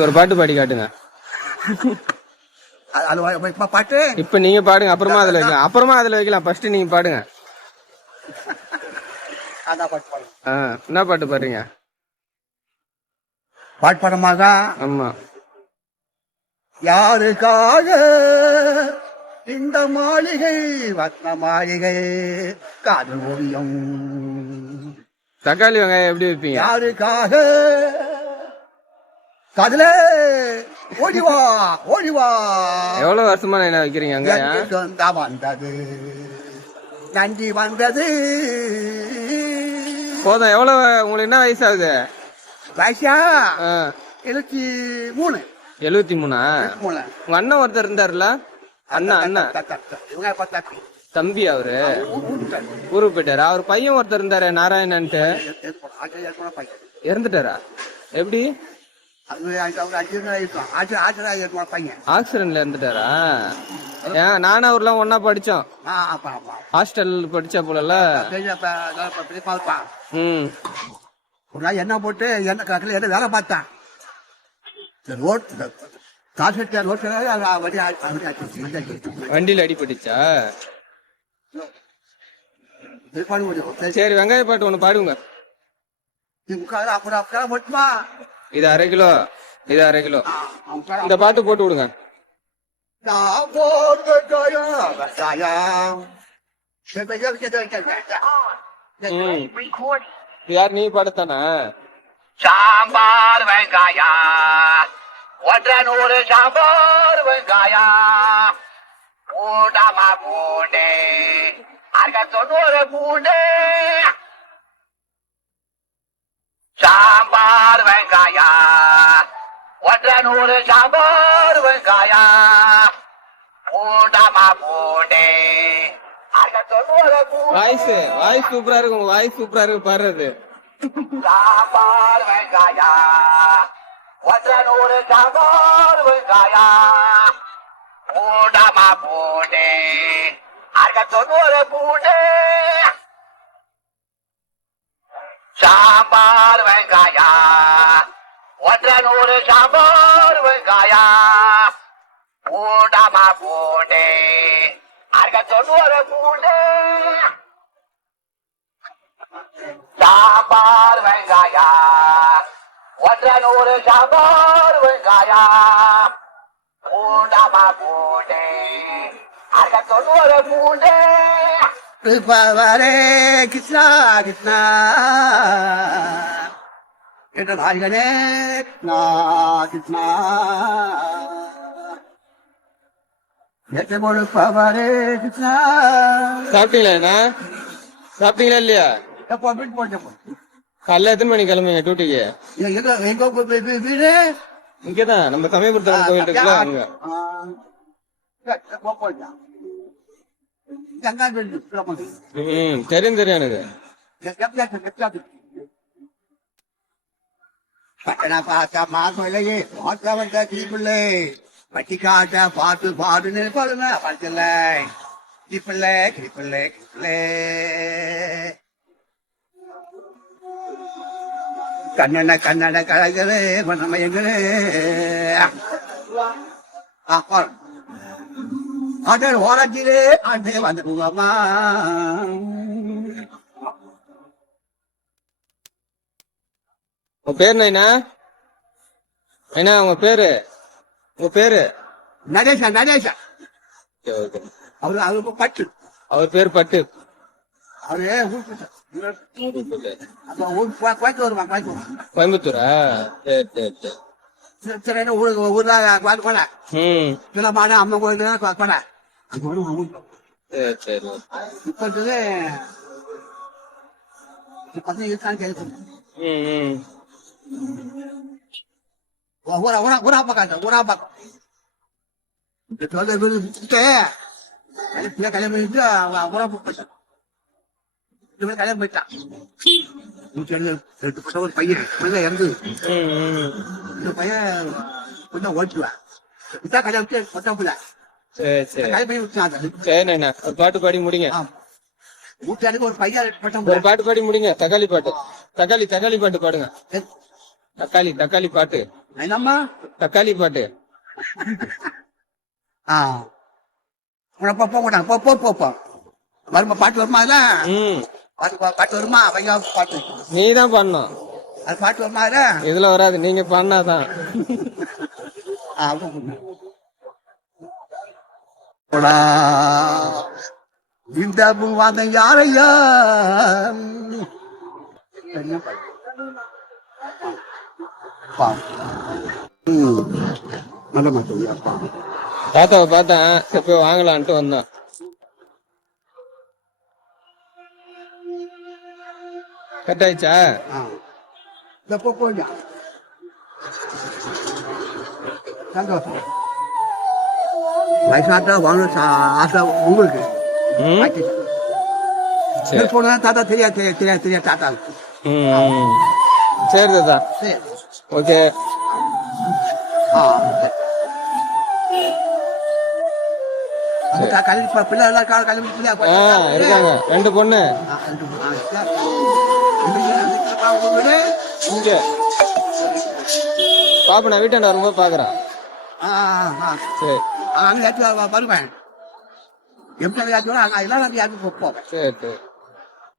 ஒரு பாட்டு பாடி காட்டுங்க. அது- பாட்டு? இப்ப நீங்க பாடுங்க அப்புறமா அதுல வைக்கலாம். அப்புறமா அதுல வைக்கலாம். ஃபர்ஸ்ட் நீங்க பாடுங்க. என்ன பாட்டு பாடுறீங்க? பாட்டு படமாக ஆமா. யாருக்காக இந்த மாளிகை வத்ன மாளிகை காதல் ஓவியம்? தக்காளி வெங்காயம் எப்படி வைப்பீங்க? யாருக்காக காதலே ஓடி வா ஓடி வா எவ்வளவு வருஷமா என்ன வைக்கிறீங்க எனக்கு சொந்த வந்தது நன்றி வந்தது போதும் எவ்வளவு உங்களுக்கு என்ன வயசு ஆகுது வயசா எழுபத்தி மூணு எழுபத்தி மூணா உங்க அண்ணன் ஒருத்தர் இருந்தாருல அண்ணா அண்ணா தம்பி அவரு. ஊருக்கு போயிட்டாரு அவர் பையன் ஒருத்தர் இருந்தாரு நாராயணன்ட்டு. இறந்துட்டாரா எப்படி ஆக்சிடென்ட்ல இறந்துட்டாரா ஏன் நானும் அவர்லாம் ஒன்னா படிச்சோம். ஹாஸ்டல் படிச்ச போலல பெரிய ப- ப- பெரிய பாப்பா. ம் ஒரு நாள் எண்ணெய் போட்டு எண்ணெய் காக்கில் என்ன வேலை பார்த்தான் ரோட் காசு ரோட். வண்டியில அடிபட்டுச்சா. சரி, வெங்காய பாட்டு ஒண்ணு பாடுங்க அப்புறம் உட்கார மட்டுமா? இது அரை கிலோ இது அரை கிலோ. இந்த பாட்டு போட்டு விடுங்க. யார் நீ பாடத்தானா? சாம்பார் வெங்காயா? ஒன்றரை நூறு சாம்பார் வெங்காயா? பூண்டாமா பூண்டே? அங்க தொண்ணூறு பூண்டே? சாம்பார் வெங்காயா. ஒன்றரை நூறு சாம்பார் வெங்காயா. பூண்டாமா பூண்டே. வாய்ஸ் வாய்ஸ் சூப்பரா இருக்கு உங்க வாய்ஸ் சூப்பரா இருக்கு பாடுறது சாம்பார் வெங்காயா. ஒன்றரை நூறு சாம்பார் வெங்காயா. பூண்டமா பூண்டே. அங்க தொண்ணூறு பூண்டே. சாம்பார் வெங்காயா. ஒன்றரை நூறு சாம்பார் வெங்காயா. பூண்டாமா பூண்டே. அங்க தொண்ணூறு பூண்டே. சாம்பார் வெங்காயா. ஒன்றரை நூறு சாம்பார் வெங்காயா. பூண்டாமா பூண்டே. அங்க தொண்ணூறு பூண்டே. கிருப்பவரே கிருஷ்ணா கிருஷ்ணா. என்ற நாயகனே கிருஷ்ணா கிருஷ்ணா. சாப்பிட்டீங்களா சாப்பிட்டீங்களா இல்லையா? காலைல எத்தனை மணிக்கு கிளம்புங்க டியூட்டிக்கு இங்கதான் நம்ம சமயபுரத்தம் கோயில் இருக்குல்ல அங்க ம் தெரியும் தெரியும் எனக்கு. பட்டண பார்த்தா மாப்பிள்ளையே பார்க்க வந்த தீப்பிள்ளை பட்டி காட்ட பாட்டு பாடுன்னு பாடுன படத்துல கிளிப்பிள்ளை கிளிப்பிள்ளை கிளிப்பிள்ளை கண்ணன கண்ணன கழகரே மனமயங்களே அதன் ஓரத்திலே ஆண்டே வந்துருவாமா உங்க பேர் என்ன என்ன உங்க பேரு? உங்க பேரு? Okay, okay. அவரு அவரு பட்டு. அவர் பேர் பட்டு. அவரு கோயம்புத்தூரா சரி சரி சரி. என்ன ஊருக்கு ஊர்ல ம். சில மாடு அம்மன் கோயில் போனேன் அங்க வருவான் ஊருக்கு சரி சரி இப்ப இருக்குது பசங்க இருக்கான்னு கேட்கும் ம் ம் ஊரா ஊரா ஊரா பக்கம் இந்த சொல்ல விட்டு கல்யாணம் பண்ணிட்டு அவன் போயிட்டான் கல்யாணம் போயிட்டான் ரெண்டு பசங்க ஒரு பையன் இறந்து இந்த பையன் கொஞ்சம் ஓட்டுவேன் கல்யாணம் சரி சரி. கல்யாணம் பண்ணி விட்டாங்க சரி அண்ணா ஒரு பாட்டு பாடி முடிங்க. ஒரு பாட்டு பாடி முடிங்க. தக்காளி பாட்டு. தக்காளி தக்காளி பாட்டு பாடுங்க. தக்காளி தக்காளி பாட்டு. தக்காளி பாட்டு. ஆ. போக மாட்டாங்க போ போ போ வருமா பாட்டு வருமா அதான் ம். பாட்டு வருமா? வையா பாட்டு நீ தான் அது பாட்டு வருமா அதான் இதுல வராது. நீங்க பண்ணாதான். போடா. இந்த வாதம் யாரையா தாத்தாவை பார்த்தேன் போய் வாங்கலான்ட்டு வந்தேன். கட் ஆயிடுச்சா. இந்த போ சந்தோஷம். வயசாட்டா வாங்க ஆசை உங்களுக்கு போனா தாத்தா தெரியாது தெரியாது தெரியாது தெரியாது தாத்தா ம் சரி தாத்தா சரி ஓகே இருக்காங்க ரெண்டு பொண்ணு? இங்க பாப்பா நான் வீட்டாண்ட வரும்போது பாக்குறேன். சரி அங்க ஏதாச்சும் வருவேன் எப்படி ஏதாச்சும் அங்க எல்லாம் ஏதாச்சும் போப்போம் சரி சரி